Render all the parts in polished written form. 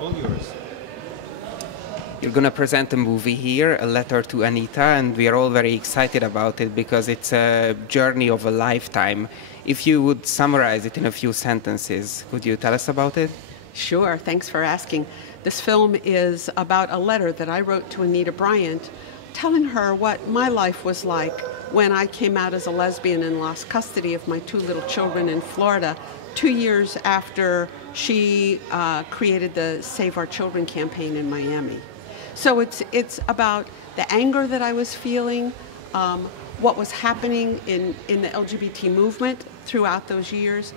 All yours. You're going to present a movie here, A Letter to Anita, and we are all very excited about it because it's a journey of a lifetime. If you would summarize it in a few sentences, could you tell us about it? Sure, thanks for asking. This film is about a letter that I wrote to Anita Bryant telling her what my life was like when I came out as a lesbian and lost custody of my 2 little children in Florida 2 years after she created the Save Our Children campaign in Miami. So it's about the anger that I was feeling, what was happening in the LGBT movement throughout those years,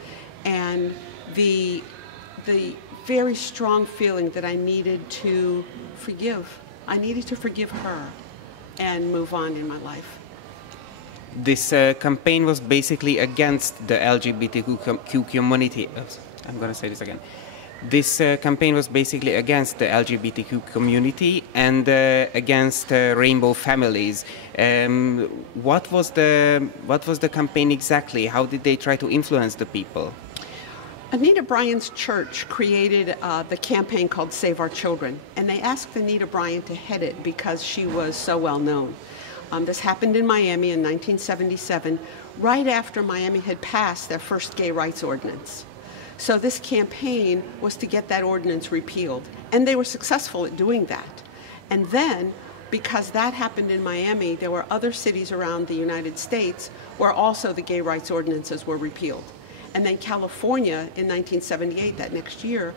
and the very strong feeling that I needed to forgive. I needed to forgive her and move on in my life. This campaign was basically against the LGBTQ community. I'm going to say this again. This campaign was basically against the LGBTQ community and against rainbow families. What was the campaign exactly? How did they try to influence the people? Anita Bryant's church created the campaign called Save Our Children, and they asked Anita Bryant to head it because she was so well known. This happened in Miami in 1977, right after Miami had passed their first gay rights ordinance. So this campaign was to get that ordinance repealed, and they were successful at doing that. And then, because that happened in Miami, there were other cities around the United States where also the gay rights ordinances were repealed. And then California in 1978, that next year,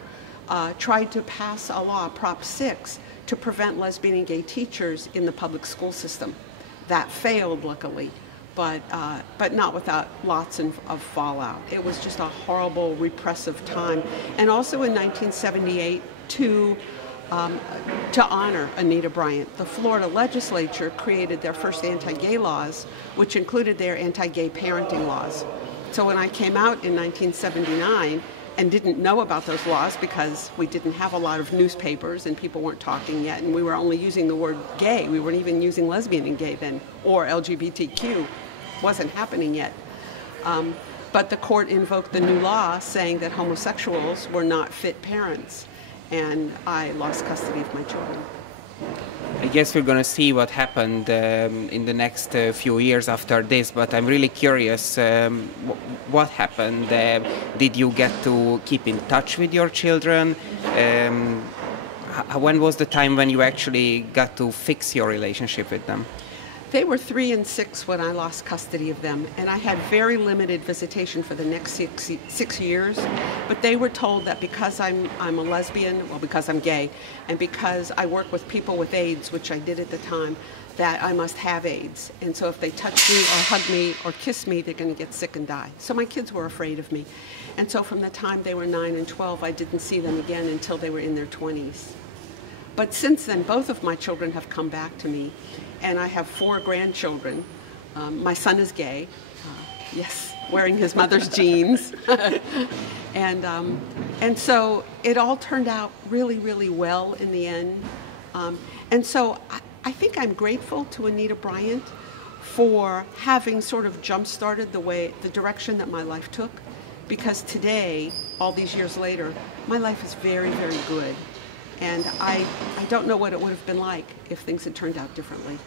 tried to pass a law, Prop 6, to prevent lesbian and gay teachers in the public school system. That failed, luckily. But not without lots of fallout. It was just a horrible, repressive time. And also in 1978, to honor Anita Bryant, the Florida legislature created their first anti-gay laws, which included their anti-gay parenting laws. So when I came out in 1979 and didn't know about those laws because we didn't have a lot of newspapers and people weren't talking yet, and we were only using the word gay. We weren't even using lesbian and gay then, or LGBTQ. Wasn't happening yet. But the court invoked the new law saying that homosexuals were not fit parents, and I lost custody of my children. I guess we're going to see what happened in the next few years after this, but I'm really curious, what happened? Did you get to keep in touch with your children? When was the time when you actually got to fix your relationship with them? They were 3 and 6 when I lost custody of them, and I had very limited visitation for the next six years. But they were told that because I'm a lesbian, well, because I'm gay, and because I work with people with AIDS, which I did at the time, that I must have AIDS. And so if they touch me or hug me or kiss me, they're going to get sick and die. So my kids were afraid of me. And so from the time they were 9 and 12, I didn't see them again until they were in their 20s. But since then, both of my children have come back to me. And I have 4 grandchildren. My son is gay, yes, wearing his mother's jeans. And so it all turned out really, really well in the end. And so I think I'm grateful to Anita Bryant for having sort of jump-started the direction that my life took. Because today, all these years later, my life is very, very good. And I don't know what it would have been like if things had turned out differently.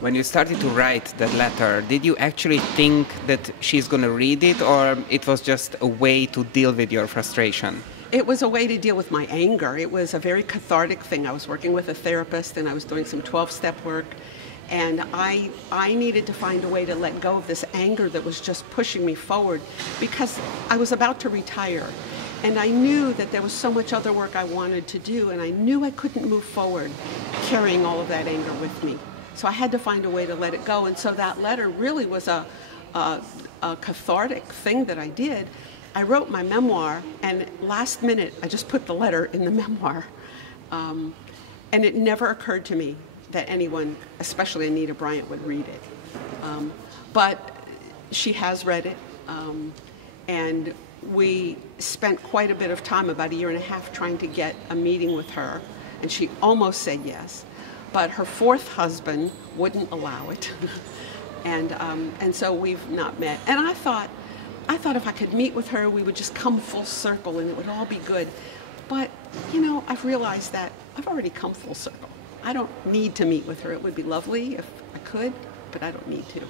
When you started to write that letter, did you actually think that she's going to read it, or it was just a way to deal with your frustration? It was a way to deal with my anger. It was a very cathartic thing. I was working with a therapist, and I was doing some 12-step work. And I needed to find a way to let go of this anger that was just pushing me forward, because I was about to retire. And I knew that there was so much other work I wanted to do, and I knew I couldn't move forward carrying all of that anger with me. So I had to find a way to let it go. And so that letter really was a cathartic thing that I did. I wrote my memoir, and last minute, I just put the letter in the memoir. And it never occurred to me that anyone, especially Anita Bryant, would read it. But she has read it, and we spent quite a bit of time, about a year and a half, trying to get a meeting with her, and she almost said yes. But her 4th husband wouldn't allow it, and so we've not met. And I thought if I could meet with her, we would just come full circle, and it would all be good. But you know, I've realized that I've already come full circle. I don't need to meet with her. It would be lovely if I could, but I don't need to.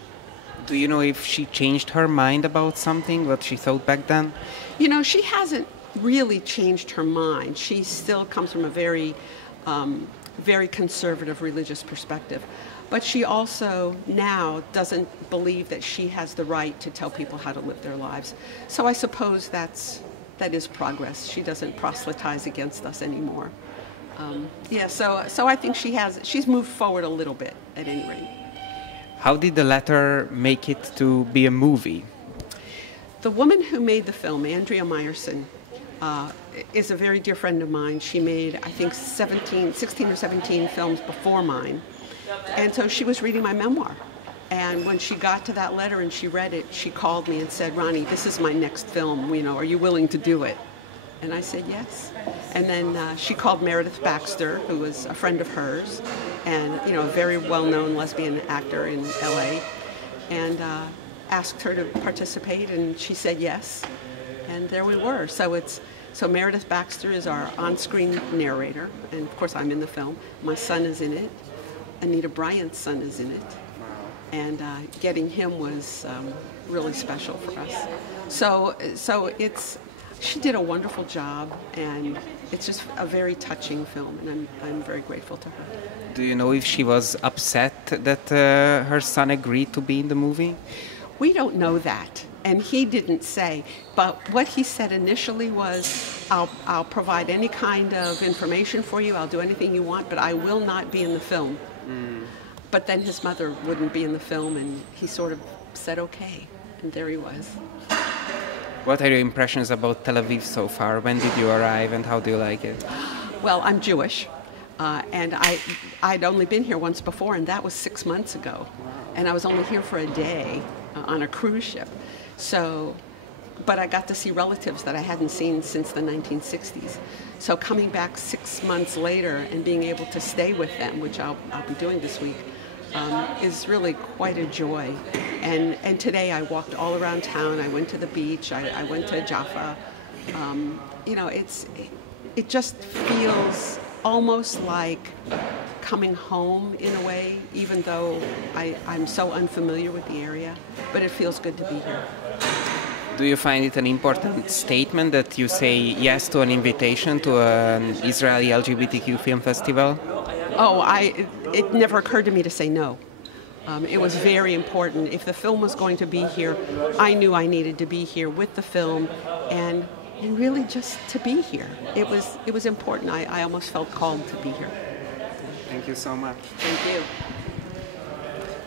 Do you know if she changed her mind about something, what she thought back then? You know, she hasn't really changed her mind. She still comes from a very, very conservative religious perspective. But she also now doesn't believe that she has the right to tell people how to live their lives. So I suppose that is progress. She doesn't proselytize against us anymore. So I think she's moved forward a little bit, at any rate. How did the letter make it to be a movie? The woman who made the film, Andrea Meyerson, is a very dear friend of mine. She made, I think, 16 or 17 films before mine. And so she was reading my memoir. And when she got to that letter and she read it, she called me and said, Ronnie, this is my next film. You know, are you willing to do it? And I said yes. And then she called Meredith Baxter, who was a friend of hers, and a very well-known lesbian actor in LA, and asked her to participate, and she said yes. And there we were. So Meredith Baxter is our on-screen narrator, and of course I'm in the film. My son is in it. Anita Bryant's son is in it. And getting him was really special for us. So she did a wonderful job, and it's just a very touching film, and I'm very grateful to her. Do you know if she was upset that her son agreed to be in the movie? We don't know that, and he didn't say. But what he said initially was, I'll provide any kind of information for you, I'll do anything you want, but I will not be in the film. But then his mother wouldn't be in the film, and he sort of said okay, and there he was. What are your impressions about Tel Aviv so far? When did you arrive, and how do you like it? Well, I'm Jewish, and I'd only been here once before, and that was 6 months ago. And I was only here for a day on a cruise ship. But I got to see relatives that I hadn't seen since the 1960s. So coming back 6 months later and being able to stay with them, which I'll be doing this week, is really quite a joy. And today I walked all around town. I went to the beach. I went to Jaffa. It just feels almost like coming home in a way, even though I'm so unfamiliar with the area. But it feels good to be here. Do you find it an important statement that you say yes to an invitation to an Israeli LGBTQ film festival? It never occurred to me to say no. It was very important. If the film was going to be here, I knew I needed to be here with the film and really just to be here. It was important. I almost felt called to be here. Thank you so much. Thank you.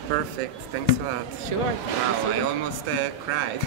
Perfect. Thanks a lot. Sure. Wow, I almost cried.